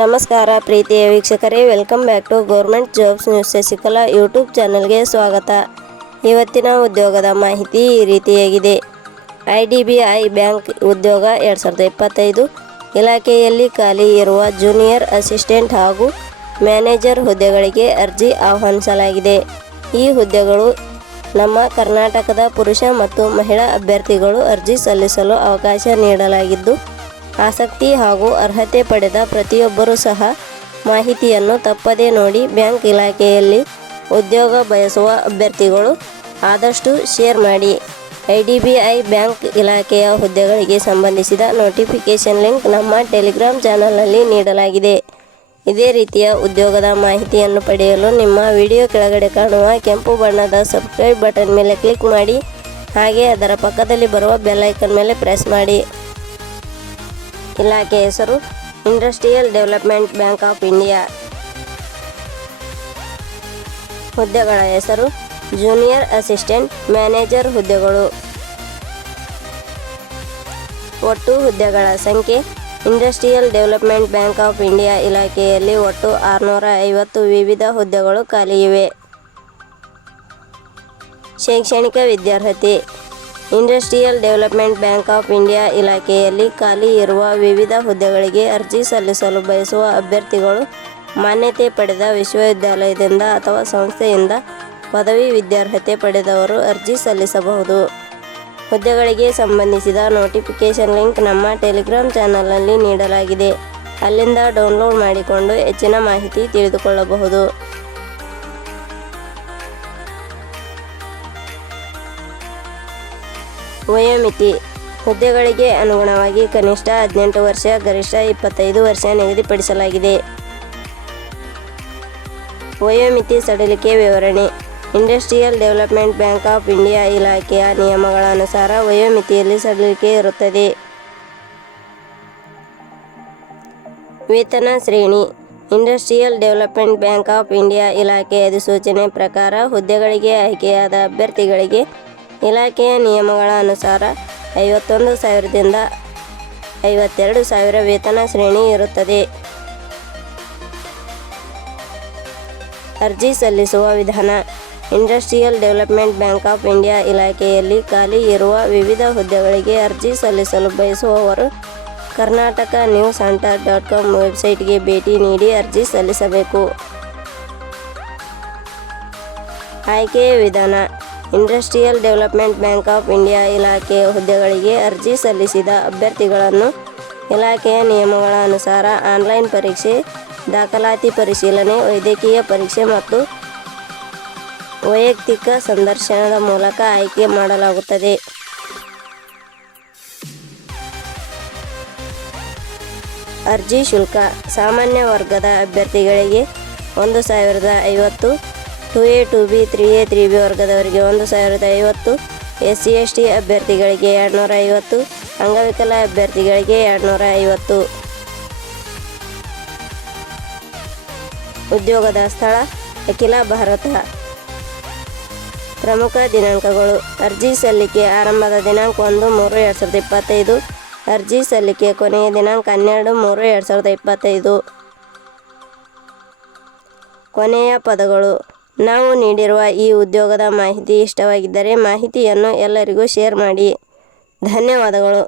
ನಮಸ್ಕಾರ ಪ್ರೀತಿಯ ವೀಕ್ಷಕರೇ, welcome back to government jobs news Shashikala YouTube ಚಾನಲ್ಗೆ ಸ್ವಾಗತ. ಇವತ್ತಿನ ಉದ್ಯೋಗದ ಮಾಹಿತಿ ಈ ರೀತಿಯಾಗಿದೆ. IDBI ಬ್ಯಾಂಕ್ ಉದ್ಯೋಗ 2025 ಇಲಾಖೆಯಲ್ಲಿ ಖಾಲಿ ಇರುವ ಜೂನಿಯರ್ ಅಸಿಸ್ಟೆಂಟ್ ಹಾಗೂ ಮ್ಯಾನೇಜರ್ ಹುದ್ದೆಗಳಿಗೆ ಅರ್ಜಿ ಆಹ್ವಾನಿಸಲಾಗಿದೆ. ಈ ಹುದ್ದೆಗಳು ನಮ್ಮ ಕರ್ನಾಟಕದ ಪುರುಷ ಮತ್ತು ಮಹಿಳಾ ಅಭ್ಯರ್ಥಿಗಳು ಅರ್ಜಿ ಸಲ್ಲಿಸಲು ಅವಕಾಶ ನೀಡಲಾಗಿದ್ದು, ಆಸಕ್ತಿ ಹಾಗೂ ಅರ್ಹತೆ ಪಡೆದ ಪ್ರತಿಯೊಬ್ಬರೂ ಸಹ ಮಾಹಿತಿಯನ್ನು ತಪ್ಪದೇ ನೋಡಿ. ಬ್ಯಾಂಕ್ ಇಲಾಖೆಯಲ್ಲಿ ಉದ್ಯೋಗ ಬಯಸುವ ಅಭ್ಯರ್ಥಿಗಳು ಆದಷ್ಟು ಶೇರ್ ಮಾಡಿ. IDBI ಬ್ಯಾಂಕ್ ಇಲಾಖೆಯ ಹುದ್ದೆಗಳಿಗೆ ಸಂಬಂಧಿಸಿದ ನೋಟಿಫಿಕೇಷನ್ ಲಿಂಕ್ ನಮ್ಮ ಟೆಲಿಗ್ರಾಮ್ ಚಾನಲ್ನಲ್ಲಿ ನೀಡಲಾಗಿದೆ. ಇದೇ ರೀತಿಯ ಉದ್ಯೋಗದ ಮಾಹಿತಿಯನ್ನು ಪಡೆಯಲು ನಿಮ್ಮ ವಿಡಿಯೋ ಕೆಳಗಡೆ ಕಾಣುವ ಕೆಂಪು ಬಣ್ಣದ ಸಬ್ಸ್ಕ್ರೈಬ್ ಬಟನ್ ಮೇಲೆ ಕ್ಲಿಕ್ ಮಾಡಿ. ಹಾಗೆ ಅದರ ಪಕ್ಕದಲ್ಲಿ ಬರುವ ಬೆಲ್ ಐಕನ್ ಮೇಲೆ ಪ್ರೆಸ್ ಮಾಡಿ. ಇಲಾಖೆ ಹೆಸರು industrial development bank of India. ಹುದ್ದೆಗಳ ಹೆಸರು ಜೂನಿಯರ್ ಅಸಿಸ್ಟೆಂಟ್, ಮ್ಯಾನೇಜರ್ ಹುದ್ದೆಗಳು. ಒಟ್ಟು ಹುದ್ದೆಗಳ ಸಂಖ್ಯೆ industrial development bank of India ಇಲಾಖೆಯಲ್ಲಿ ಒಟ್ಟು 650 ವಿವಿಧ ಹುದ್ದೆಗಳು ಖಾಲಿ ಇವೆ. ಶೈಕ್ಷಣಿಕ ವಿದ್ಯಾರ್ಹತೆ. Industrial development bank of India ಇಲಾಖೆಯಲ್ಲಿ ಖಾಲಿ ಇರುವ ವಿವಿಧ ಹುದ್ದೆಗಳಿಗೆ ಅರ್ಜಿ ಸಲ್ಲಿಸಲು ಬಯಸುವ ಅಭ್ಯರ್ಥಿಗಳು ಮಾನ್ಯತೆ ಪಡೆದ ವಿಶ್ವವಿದ್ಯಾಲಯದಿಂದ ಅಥವಾ ಸಂಸ್ಥೆಯಿಂದ ಪದವಿ ವಿದ್ಯಾರ್ಹತೆ ಪಡೆದವರು ಅರ್ಜಿ ಸಲ್ಲಿಸಬಹುದು. ಹುದ್ದೆಗಳಿಗೆ ಸಂಬಂಧಿಸಿದ ನೋಟಿಫಿಕೇಷನ್ ಲಿಂಕ್ ನಮ್ಮ ಟೆಲಿಗ್ರಾಮ್ ಚಾನಲ್ನಲ್ಲಿ ನೀಡಲಾಗಿದೆ. ಅಲ್ಲಿಂದ ಡೌನ್ಲೋಡ್ ಮಾಡಿಕೊಂಡು ಹೆಚ್ಚಿನ ಮಾಹಿತಿ ತಿಳಿದುಕೊಳ್ಳಬಹುದು. ವಯೋಮಿತಿ. ಹುದ್ದೆಗಳಿಗೆ ಅನುಗುಣವಾಗಿ ಕನಿಷ್ಠ 18 ವರ್ಷ, ಗರಿಷ್ಠ 25 ವರ್ಷ ನಿಗದಿಪಡಿಸಲಾಗಿದೆ. ವಯೋಮಿತಿ ಸಡಿಲಿಕೆ ವಿವರಣೆ. Industrial development bank of India ಇಲಾಖೆಯ ನಿಯಮಗಳ ಅನುಸಾರ ವಯೋಮಿತಿಯಲ್ಲಿ ಸಡಿಲಿಕೆ ಇರುತ್ತದೆ. ವೇತನ ಶ್ರೇಣಿ. Industrial development bank of India ಇಲಾಖೆ ಅಧಿಸೂಚನೆ ಪ್ರಕಾರ ಹುದ್ದೆಗಳಿಗೆ ಆಯ್ಕೆಯಾದ ಅಭ್ಯರ್ಥಿಗಳಿಗೆ ಇಲಾಖೆಯ ನಿಯಮಗಳ ಅನುಸಾರ 51,000 ದಿಂದ 52,000 ವೇತನ ಶ್ರೇಣಿ ಇರುತ್ತದೆ. ಅರ್ಜಿ ಸಲ್ಲಿಸುವ ವಿಧಾನ. Industrial development bank of India ಇಲಾಖೆಯಲ್ಲಿ ಖಾಲಿ ಇರುವ ವಿವಿಧ ಹುದ್ದೆಗಳಿಗೆ ಅರ್ಜಿ ಸಲ್ಲಿಸಲು ಬಯಸುವವರು karnataka-newscenter.com ವೆಬ್ಸೈಟ್ಗೆ ಭೇಟಿ ನೀಡಿ ಅರ್ಜಿ ಸಲ್ಲಿಸಬೇಕು. ಆಯ್ಕೆಯ ವಿಧಾನ. Industrial development bank of India ಇಲಾಖೆಯ ಹುದ್ದೆಗಳಿಗೆ ಅರ್ಜಿ ಸಲ್ಲಿಸಿದ ಅಭ್ಯರ್ಥಿಗಳನ್ನು ಇಲಾಖೆಯ ನಿಯಮಗಳ ಅನುಸಾರ ಆನ್ಲೈನ್ ಪರೀಕ್ಷೆ, ದಾಖಲಾತಿ ಪರಿಶೀಲನೆ, ವೈದ್ಯಕೀಯ ಪರೀಕ್ಷೆ ಮತ್ತು ವೈಯಕ್ತಿಕ ಸಂದರ್ಶನದ ಮೂಲಕ ಆಯ್ಕೆ ಮಾಡಲಾಗುತ್ತದೆ. ಅರ್ಜಿ ಶುಲ್ಕ. ಸಾಮಾನ್ಯ ವರ್ಗದ ಅಭ್ಯರ್ಥಿಗಳಿಗೆ 1,050, 2A, 2B, 3A, 3B ವರ್ಗದವರಿಗೆ 1,050, SC/ST ಅಭ್ಯರ್ಥಿಗಳಿಗೆ 250, ಅಂಗವಿಕಲ ಅಭ್ಯರ್ಥಿಗಳಿಗೆ 250. ಉದ್ಯೋಗದ ಸ್ಥಳ ಅಖಿಲ ಭಾರತ. ಪ್ರಮುಖ ದಿನಾಂಕಗಳು. ಅರ್ಜಿ ಸಲ್ಲಿಕೆ ಆರಂಭದ ದಿನಾಂಕ 1/3/2025. ಅರ್ಜಿ ಸಲ್ಲಿಕೆ ಕೊನೆಯ ದಿನಾಂಕ 12/3/2025. ಕೊನೆಯ ಪದಗಳು. ನಾವು ನೀಡಿರುವ ಈ ಉದ್ಯೋಗದ ಮಾಹಿತಿ ಇಷ್ಟವಾಗಿದ್ದರೆ ಮಾಹಿತಿಯನ್ನು ಎಲ್ಲರಿಗೂ ಶೇರ್ ಮಾಡಿ. ಧನ್ಯವಾದಗಳು.